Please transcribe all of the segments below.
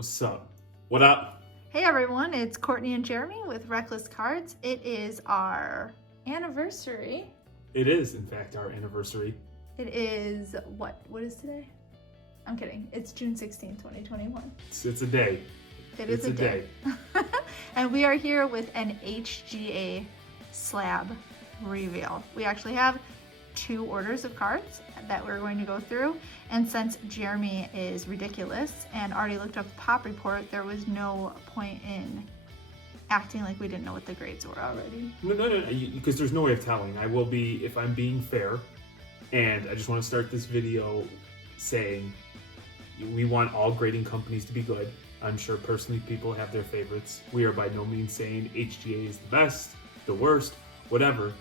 What's up? What up? Hey everyone, it's Courtney and Jeremy with Reckless Cards. It is our anniversary. It is, in fact, our anniversary. It is, what is today? I'm kidding. It's June 16, 2021. It's a day. It's a day. And we are here with an HGA slab reveal. We actually have 2 orders of cards that we're going to go through, and since Jeremy is ridiculous and already looked up the pop report, there was no point in acting like we didn't know what the grades were already. No, because there's no way of telling. I will be, if I'm being fair, and I just want to start this video saying we want all grading companies to be good. I'm sure personally people have their favorites. We are by no means saying HGA is the best, the worst, whatever.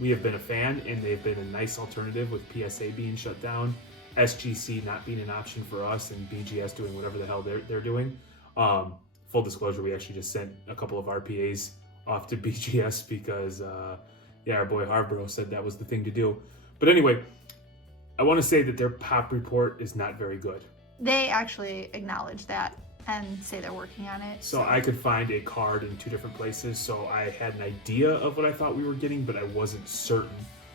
We have been a fan, and they've been a nice alternative with PSA being shut down, SGC not being an option for us, and BGS doing whatever the hell they're doing. Full disclosure, we actually just sent a couple of RPAs off to BGS because, our boy Harborough said that was the thing to do. But anyway, I want to say that their pop report is not very good. They actually acknowledge that and say they're working on it. So I could find a card in 2 different places, so I had an idea of what I thought we were getting, but I wasn't certain.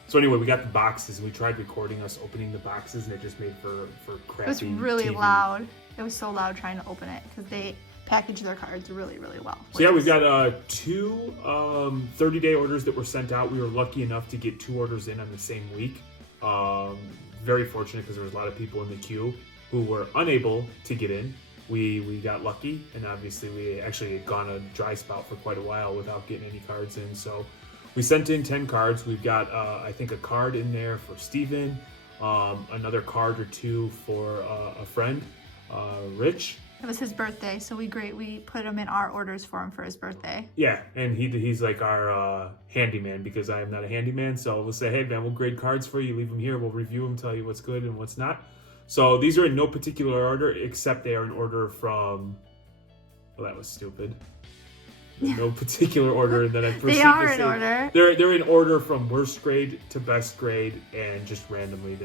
So anyway, we got the boxes, and we tried recording us opening the boxes, and it just made for crappy. It was really TV. loud. It was so loud trying to open it because they package their cards really, really well. So yeah, we've got 2 30-day orders that were sent out. We were lucky enough to get 2 orders in on the same week. Very fortunate because there was a lot of people in the queue who were unable to get in. We got lucky, and obviously we actually had gone a dry spout for quite a while without getting any cards in. So we sent in 10 cards. We've got, I think, a card in there for Steven, another card or 2 for a friend, Rich. It was his birthday, so we put him in our orders for him for his birthday. Yeah, and he's like our handyman because I am not a handyman. So we'll say, hey man, we'll grade cards for you, leave them here, we'll review them, tell you what's good and what's not. So these are in no particular order, except they are in order from, well, that was stupid. No particular order, and then I proceed They are to in say, order. They're in order from worst grade to best grade, and just randomly.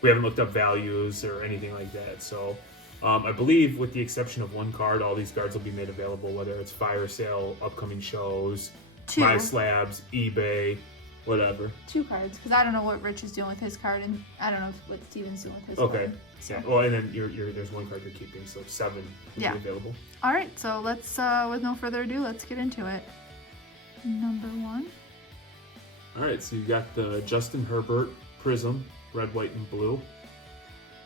We haven't looked up values or anything like that. So I believe, with the exception of 1 card, all these cards will be made available, whether it's fire sale, upcoming shows, 2. My Slabs, eBay, whatever. 2 cards, because I don't know what Rich is doing with his card, and I don't know what Steven's doing with his Okay. card. So. Yeah. Well, and then there's 1 card you're keeping, so 7 will be available. All right, so let's, with no further ado, let's get into it. Number 1. All right, so you got the Justin Herbert Prism, red, white, and blue.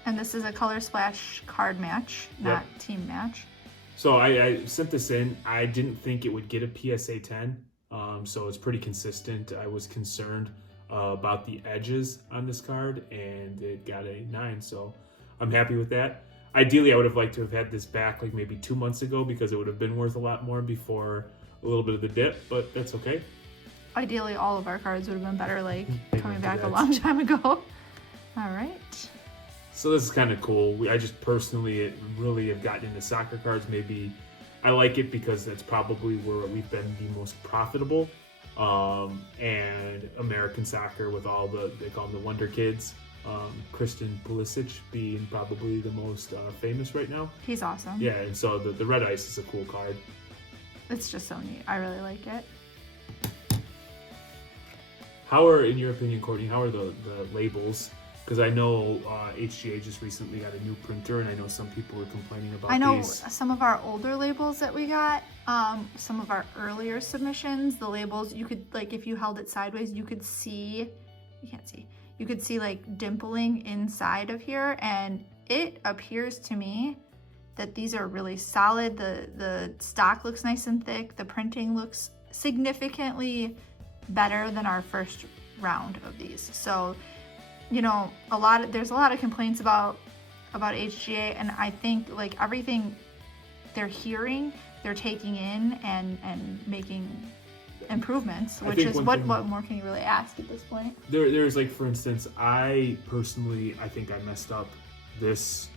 And this is a color splash card match, not team match. So I sent this in. I didn't think it would get a PSA 10, so it's pretty consistent. I was concerned about the edges on this card, and it got a 9, so I'm happy with that. Ideally, I would have liked to have had this back like maybe 2 months ago because it would have been worth a lot more before a little bit of the dip, but that's okay. Ideally, all of our cards would have been better like coming back a that. long time ago. All right. So this is kind of cool. I just personally really have gotten into soccer cards. Maybe I like it because that's probably where we've been the most profitable. And American soccer with all they call them the Wonder Kids. Christian Pulisic being probably the most famous right now. He's awesome. Yeah, and so the Red Ice is a cool card. It's just so neat. I really like it. How are, in your opinion, Courtney, how are the labels? Because I know HGA just recently got a new printer, and I know some people were complaining about these. I know some of our older labels that we got, some of our earlier submissions, the labels, you could, like, if you held it sideways, you could see, you can't see, you could see, like, dimpling inside of here, and it appears to me that these are really solid. The stock looks nice and thick. The printing looks significantly better than our first round of these. So, you know, there's a lot of complaints about HGA, and I think like everything they're hearing, they're taking in and making improvements, which is what more can you really ask at this point? There's like, for instance, I think I messed up this,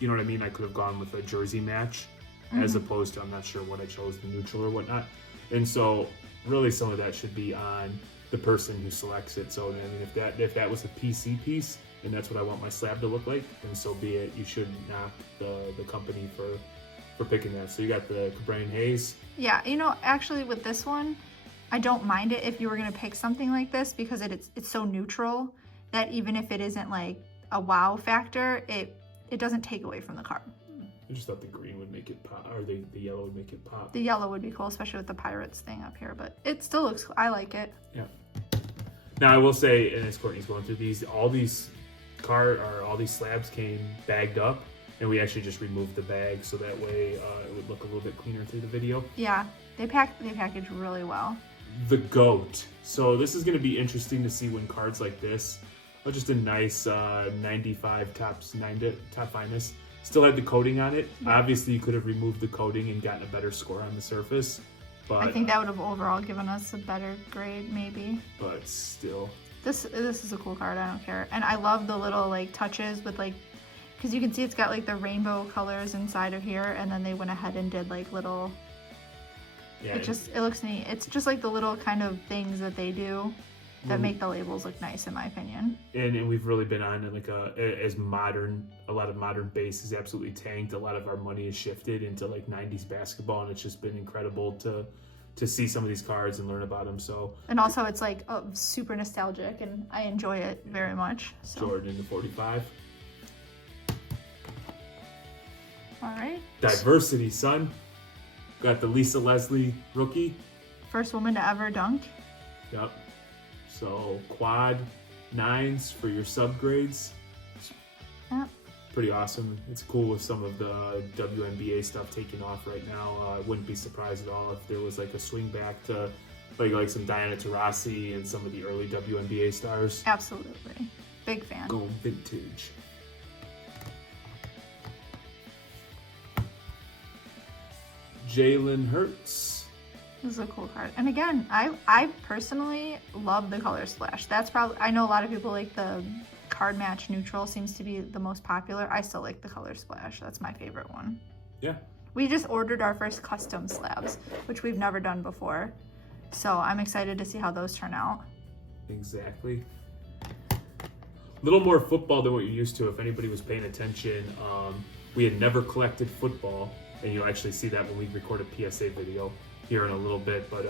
you know what I mean? I could have gone with a jersey match as opposed to, I'm not sure what I chose, the neutral or whatnot. And so really some of that should be on the person who selects it. So I mean, if that was a PC piece and that's what I want my slab to look like, then so be it. You should knock the company for picking that. So you got the Cabrera Hayes. Yeah, you know, actually with this one, I don't mind it if you were gonna pick something like this because it's so neutral that even if it isn't like a wow factor, it doesn't take away from the card. I just thought the green would make it pop, or the yellow would make it pop. The yellow would be cool, especially with the Pirates thing up here, but it still looks cool. I like it. Yeah. Now I will say, and as Courtney's going through these, all these slabs came bagged up, and we actually just removed the bag so that way it would look a little bit cleaner through the video. Yeah, they package really well. The GOAT. So this is going to be interesting to see when cards like this, just a nice 95 top finest, still had the coating on it. Yeah. Obviously, you could have removed the coating and gotten a better score on the surface. But I think that would have overall given us a better grade, maybe. But still. This is a cool card, I don't care. And I love the little like touches with like, because you can see it's got like the rainbow colors inside of here, and then they went ahead and did like little, Yeah, it looks neat. It's just like the little kind of things that they do that make the labels look nice, in my opinion. And we've really been on like a lot of modern base is absolutely tanked. A lot of our money is shifted into like 90s basketball, and it's just been incredible to see some of these cards and learn about them. So, and also it's like super nostalgic, and I enjoy it very much. So. Jordan in the 45. All right. Diversity, son. Got the Lisa Leslie rookie. First woman to ever dunk. Yep. So quad 9s for your subgrades. Yep. Pretty awesome. It's cool with some of the WNBA stuff taking off right now. I wouldn't be surprised at all if there was like a swing back to like some Diana Taurasi and some of the early WNBA stars. Absolutely. Big fan. Go vintage. Jalen Hurts. This is a cool card. And again, I personally love the color splash. That's probably, I know a lot of people like the card match neutral seems to be the most popular. I still like the color splash. That's my favorite one. Yeah. We just ordered our first custom slabs, which we've never done before. So I'm excited to see how those turn out. Exactly. A little more football than what you're used to. If anybody was paying attention, we had never collected football, and you'll actually see that when we record a PSA video here in a little bit. But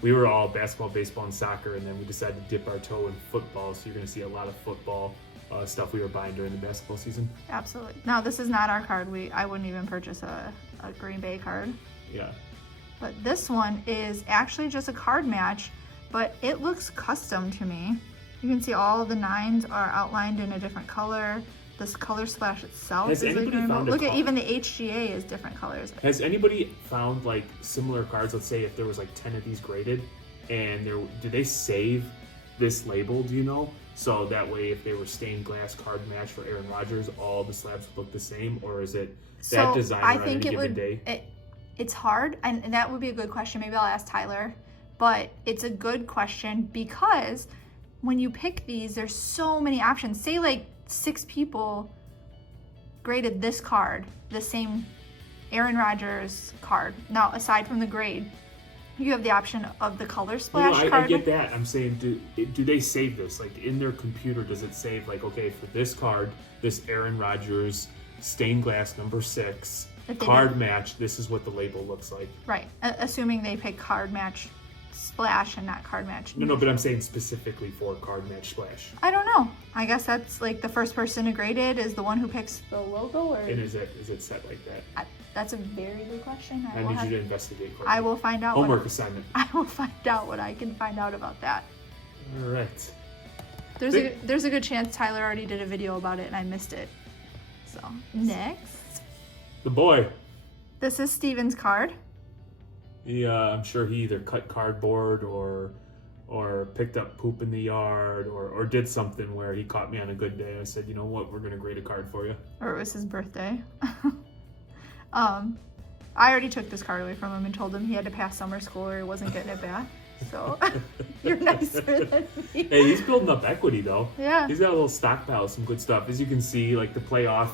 we were all basketball, baseball, and soccer, and then we decided to dip our toe in football. So you're going to see a lot of football stuff we were buying during the basketball season. Absolutely. Now this is not our card. I wouldn't even purchase a Green Bay card. Yeah. But this one is actually just a card match, but it looks custom to me. You can see all of the 9s are outlined in a different color. This color splash itself Has is like anybody rainbow. found a Look at card? even the HGA is different colors. Has anybody found like similar cards? Let's say if there was like 10 of these graded, and do they save this label? Do you know? So that way, if they were stained glass card match for Aaron Rodgers, all the slabs would look the same, or is it that designer I on think any it given would. day? It's hard, and that would be a good question. Maybe I'll ask Tyler. But it's a good question because when you pick these, there's so many options. Say like 6 people graded this card, the same Aaron Rodgers card. Now, aside from the grade, you have the option of the color splash No, card. I get that. I'm saying, do they save this? Like in their computer, does it save like, okay, for this card, this Aaron Rodgers stained glass number 6 If they card did. match, this is what the label looks like. Right, assuming they pick card match splash and not card match. No, but I'm saying specifically for card match splash. I don't know. I guess that's like the first person to grade it is the one who picks the logo, or And is it set like that? that's a very good question. I need you to investigate. Courtney. I will find out. Homework assignment. I will find out what I can find out about that. All right. There's a good chance Tyler already did a video about it and I missed it. So next, The boy. this is Steven's card. I'm sure he either cut cardboard or picked up poop in the yard or did something where he caught me on a good day. I said, you know what, we're gonna grade a card for you. Or it was his birthday. I already took this card away from him and told him he had to pass summer school or he wasn't getting it back. So you're nicer than me. Hey, he's building up equity though. Yeah. He's got a little stockpile of some good stuff. As you can see, like the playoff,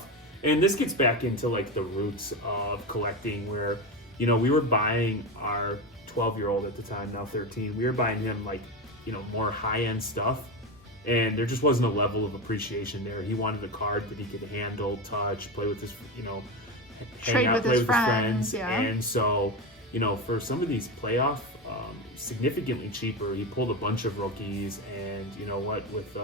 and this gets back into like the roots of collecting where, you know, we were buying our 12-year-old at the time, now 13. We were buying him like more high-end stuff, and there just wasn't a level of appreciation there. He wanted a card that he could handle, touch, play with his, hang out, play with his friends. Yeah. And so, for some of these playoff, significantly cheaper, he pulled a bunch of rookies, and you know what, with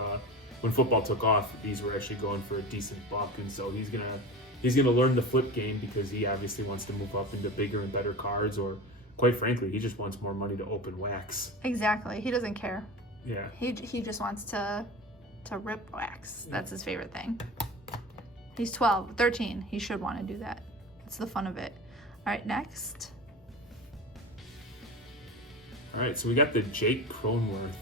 when football took off, these were actually going for a decent buck, and so he's gonna learn the flip game, because he obviously wants to move up into bigger and better cards, or quite frankly, he just wants more money to open wax. Exactly. He doesn't care. Yeah. He just wants to rip wax. That's his favorite thing. He's 12, 13. He should want to do that. It's the fun of it. All right, next. All right, so we got the Jake Cronenworth.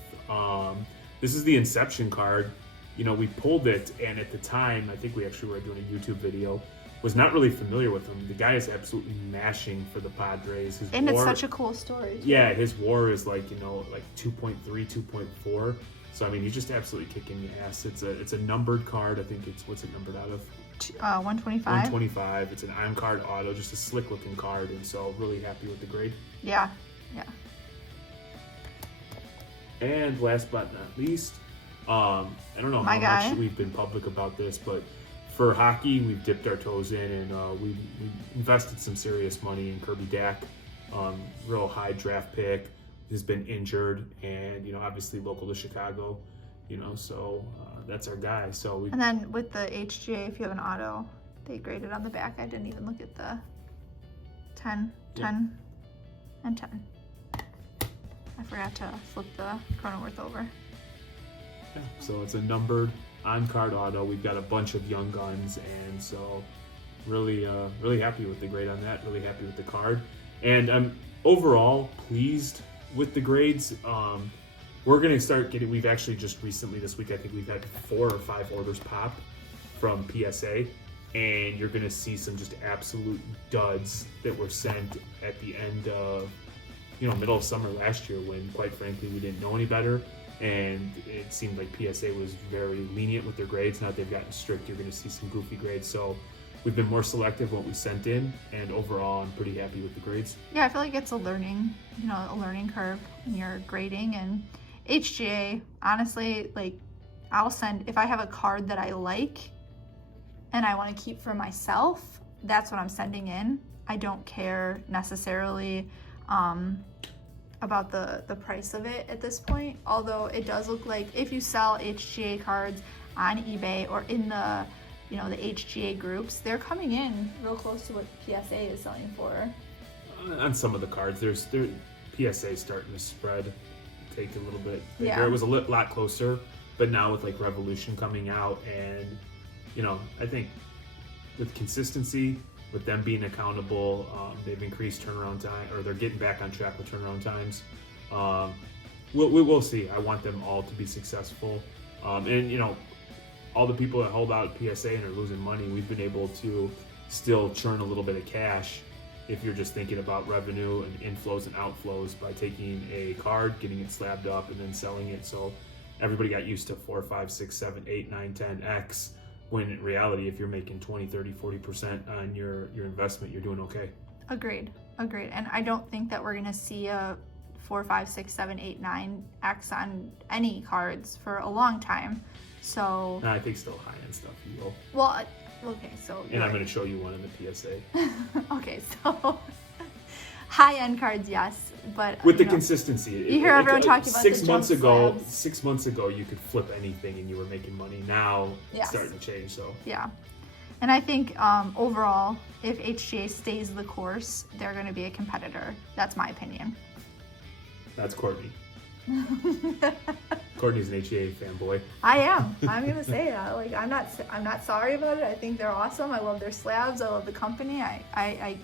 This is the Inception card. We pulled it, and at the time, I think we actually were doing a YouTube video, was not really familiar with him. The guy is absolutely mashing for the Padres. And it's such a cool story, too. Yeah, his WAR is like 2.3, 2.4. So I mean, he's just absolutely kicking ass. It's a numbered card. I think what's it numbered out of? 125. 125. It's an Iron Card auto, just a slick looking card, and so really happy with the grade. Yeah. And last but not least, I don't know how much we've been public about this, but for hockey, we've dipped our toes in, and we invested some serious money in Kirby Dack. Real high draft pick, has been injured, and obviously local to Chicago, so that's our guy. So and then with the HGA, if you have an auto, they graded on the back. I didn't even look at the 10, and 10. I forgot to flip the Cronenworth over. Yeah, so it's a numbered on-card auto. We've got a bunch of young guns, and so really happy with the grade on that. Really happy with the card, and I'm overall pleased with the grades. We're gonna start getting. We've actually just recently this week, I think we've had 4 or 5 orders pop from PSA, and you're gonna see some just absolute duds that were sent at the end of middle of summer last year, when quite frankly we didn't know any better. And it seemed like PSA was very lenient with their grades. Now that they've gotten strict, you're going to see some goofy grades. So we've been more selective what we sent in, and overall, I'm pretty happy with the grades. Yeah, I feel like it's a learning curve when you're grading. And HGA, honestly, I'll send, if I have a card that I like and I want to keep for myself, that's what I'm sending in. I don't care necessarily about the price of it at this point, although it does look like if you sell HGA cards on eBay or in the the HGA groups, they're coming in real close to what PSA is selling for. On some of the cards, PSA starting to spread, take a little bit. Yeah. It was a lot closer, but now with Revolution coming out, and I think with consistency, with them being accountable, they've increased turnaround time, or they're getting back on track with turnaround times. We'll see. I want them all to be successful. And all the people that hold out PSA and are losing money, we've been able to still churn a little bit of cash if you're just thinking about revenue and inflows and outflows by taking a card, getting it slabbed up, and then selling it. So everybody got used to 4, 5, 6, 7, 8, 9, 10x. When in reality, if you're making 20, 30, 40% on your investment, you're doing okay. Agreed. And I don't think that we're going to see a 4, 5, 6, 7, 8, 9x on any cards for a long time. So I think still high-end stuff you will. Well, okay, so and I'm going to show you one in the PSA. Okay, so high-end cards, yes, but with the consistency. You hear everyone talking about 6 months ago. slabs. 6 months ago, you could flip anything and you were making money. Now it's starting to change. So yeah, and I think overall, if HGA stays the course, they're going to be a competitor. That's my opinion. That's Courtney. Courtney's an HGA fanboy. I am. I'm gonna say that. I'm not sorry about it. I think they're awesome. I love their slabs. I love the company. I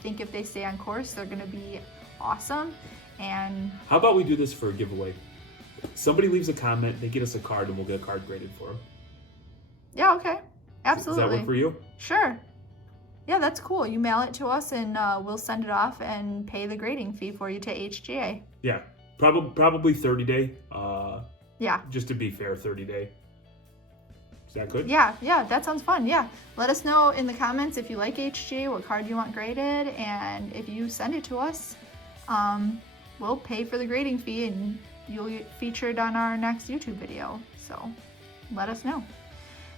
think if they stay on course, they're gonna be awesome. And how about we do this for a giveaway? Somebody leaves a comment, they get us a card, and we'll get a card graded for them. Yeah. Okay. Absolutely. Does that work for you? Sure. Yeah, that's cool. You mail it to us, and we'll send it off and pay the grading fee for you to HGA. Yeah. Probably 30-day. Yeah. Just to be fair, 30-day. Is that good? Yeah, that sounds fun. Yeah. Let us know in the comments if you like HGA, what card you want graded, and if you send it to us, we'll pay for the grading fee, and you'll get featured on our next YouTube video. So let us know.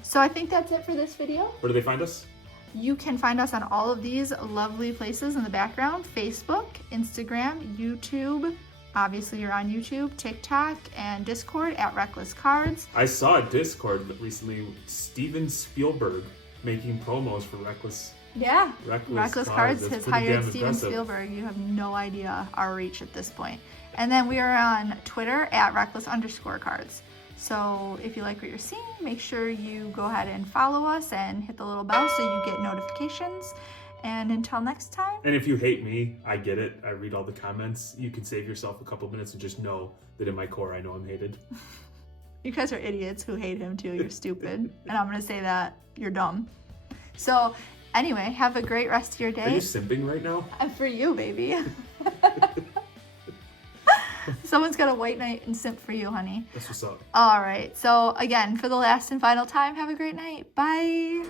So I think that's it for this video. Where do they find us? You can find us on all of these lovely places in the background: Facebook, Instagram, YouTube. Obviously, you're on YouTube, TikTok, and Discord at Reckless Cards. I saw a Discord recently, Steven Spielberg making promos for Reckless. Yeah, Reckless Cards That's has pretty hired damn Steven impressive. Spielberg. You have no idea our reach at this point. And then we are on Twitter at Reckless_Cards. So if you like what you're seeing, make sure you go ahead and follow us and hit the little bell so you get notifications. And until next time. And if you hate me, I get it. I read all the comments. You can save yourself a couple minutes and just know that in my core, I know I'm hated. You guys are idiots who hate him too. You're stupid. And I'm going to say that you're dumb. So anyway, have a great rest of your day. Are you simping right now? And for you, baby. Someone's got a white knight and simp for you, honey. That's what's up. All right. So again, for the last and final time, have a great night. Bye.